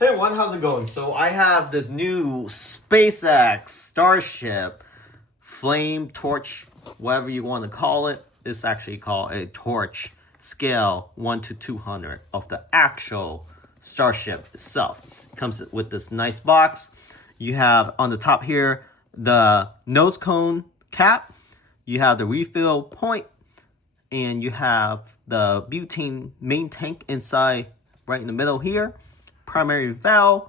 Hey everyone, how's it going? So I have this new SpaceX Starship flame torch, whatever you want to call it. It's actually called a torch scale 1 to 200 of the actual Starship itself. It comes with this nice box. You have on the top here the nose cone cap. You have the refill point, and you have the butane main tank inside right in the middle here. Primary valve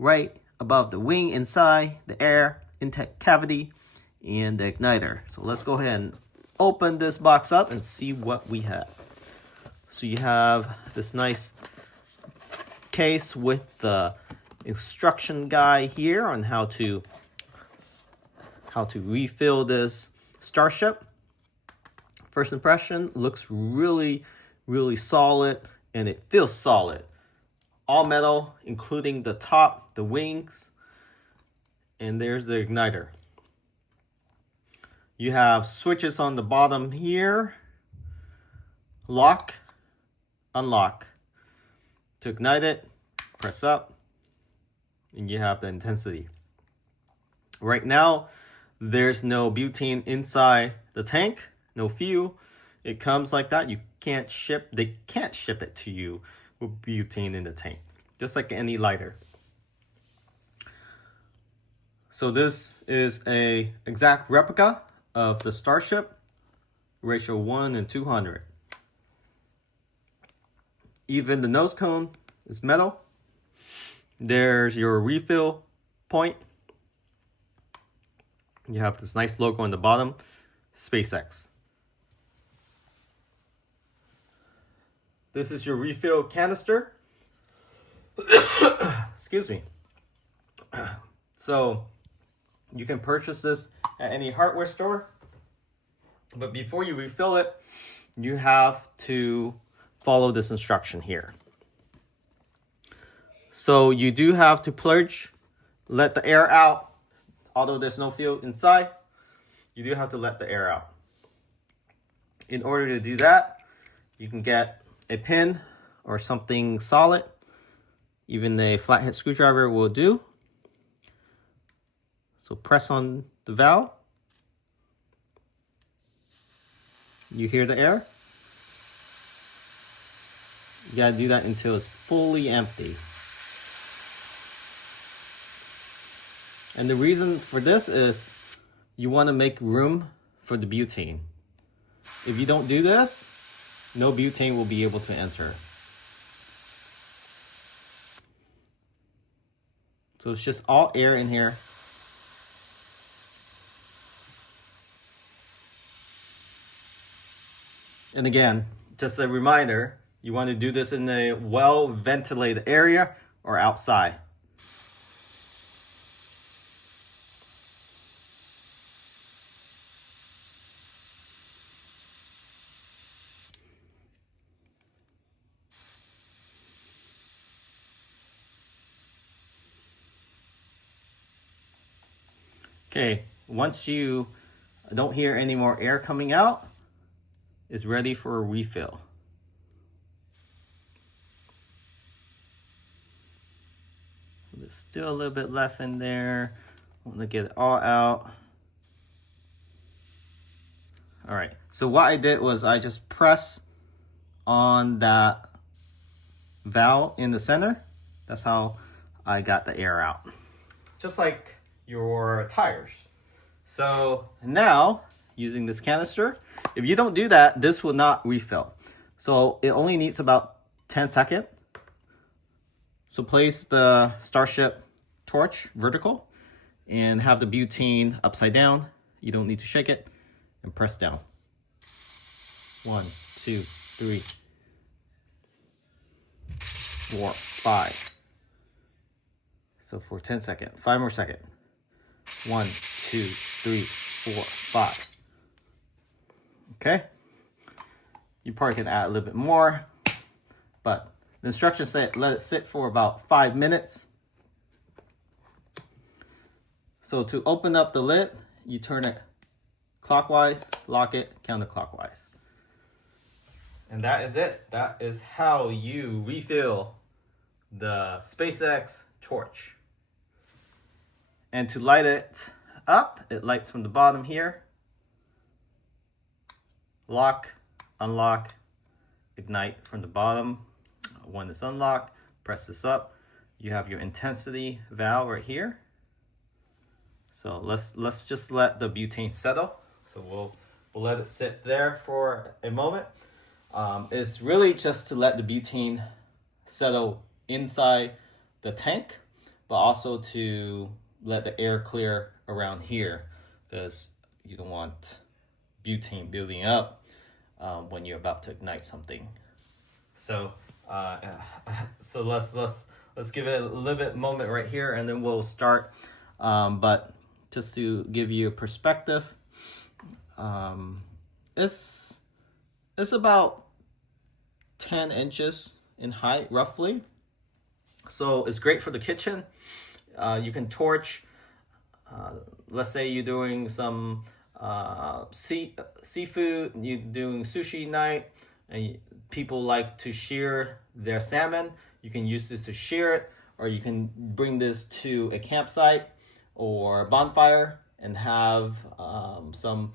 right above the wing inside the air intake cavity, and the igniter. So let's go ahead and open this box up and see what we have. So you have this nice case with the instruction guide here on how to refill this Starship. First impression, looks really solid, and it feels solid. All metal, including the top, the wings, and there's the igniter. You have switches on the bottom here. Lock, unlock. To ignite it, press up, and you have the intensity. Right now, there's no butane inside the tank, no fuel. It comes like that. They can't ship it to you with butane in the tank, just like any lighter. So this is a exact replica of the Starship, ratio 1 and 200. Even the nose cone is metal. There's your refill point. You have this nice logo on the bottom, SpaceX. This is your refill canister. Excuse me. So you can purchase this at any hardware store. But before you refill it, you have to follow this instruction here. So you do have to purge, let the air out. Although there's no fuel inside, you do have to let the air out. In order to do that, you can get a pin or something solid. Even a flathead screwdriver will do. So press on the valve. You hear the air. You gotta do that until it's fully empty. And the reason for this is you want to make room for the butane. If you don't do this, no butane will be able to enter. So it's just all air in here. And again, just a reminder, you want to do this in a well-ventilated area or outside. Okay, once you don't hear any more air coming out, it's ready for a refill. There's still a little bit left in there. I want to get it all out. All right, so what I did was I just press on that valve in the center. That's how I got the air out. Just like your tires. So now, using this canister, if you don't do that, this will not refill. So it only needs about 10 seconds. So place the Starship torch vertical and have the butane upside down. You don't need to shake it, and press down. 1, 2, 3, 4, 5. So for 10 seconds, 5 more seconds. 1, 2, 3, 4, 5. Okay. You probably can add a little bit more, but the instructions say let it sit for about 5 minutes. So to open up the lid, you turn it clockwise, lock it counterclockwise. And that is it. That is how you refill the SpaceX torch. And to light it up, it lights from the bottom here. Lock, unlock, ignite from the bottom. When it's unlocked, press this up. You have your intensity valve right here. So let's just let the butane settle. So we'll let it sit there for a moment. It's really just to let the butane settle inside the tank, but also to let the air clear around here, because you don't want butane building up when you're about to ignite something. So so let's give it a little bit moment right here, and then we'll start. But just to give you a perspective, it's about 10 inches in height roughly. So it's great for the kitchen. You can torch, let's say you're doing some seafood, you're doing sushi night, and people like to shear their salmon. You can use this to shear it, or you can bring this to a campsite or bonfire and have some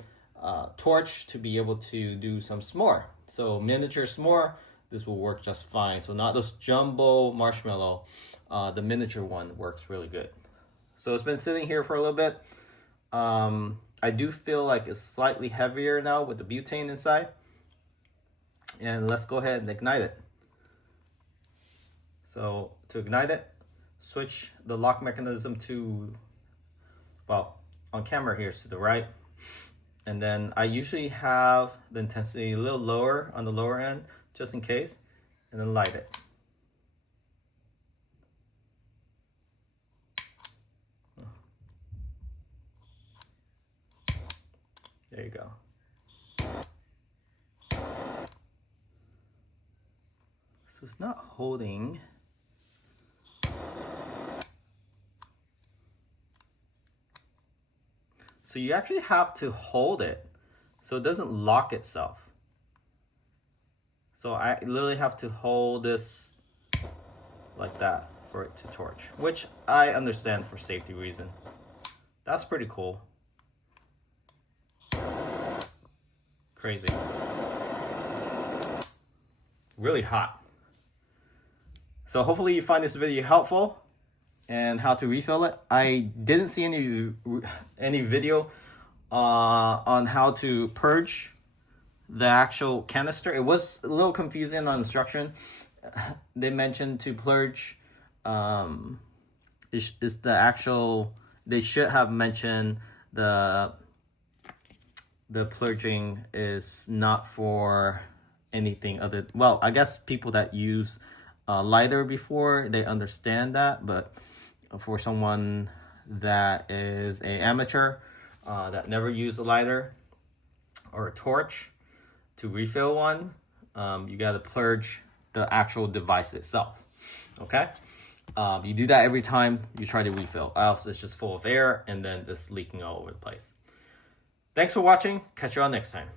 torch to be able to do some s'more. So miniature s'more, this will work just fine. So not those jumbo marshmallow, the miniature one works really good. So it's been sitting here for a little bit. I do feel like it's slightly heavier now with the butane inside. And let's go ahead and ignite it. So to ignite it, switch the lock mechanism to, well, on camera here is to the right. And then I usually have the intensity a little lower on the lower end, just in case, and then light it. There you go. So it's not holding. So you actually have to hold it so it doesn't lock itself. So I literally have to hold this like that for it to torch, which I understand for safety reason. That's pretty cool. Crazy. Really hot. So hopefully you find this video helpful and how to refill it. I didn't see any video on how to purge the actual canister. It was a little confusing on instruction. They mentioned to purge is the actual, they should have mentioned the purging is not for anything other, well, I guess people that use lighter before, they understand that, but for someone that is a amateur that never used a lighter or a torch to refill one, you got to purge the actual device itself. Okay, you do that every time you try to refill, else it's just full of air and then it's leaking all over the place. Thanks for watching. Catch you all next time.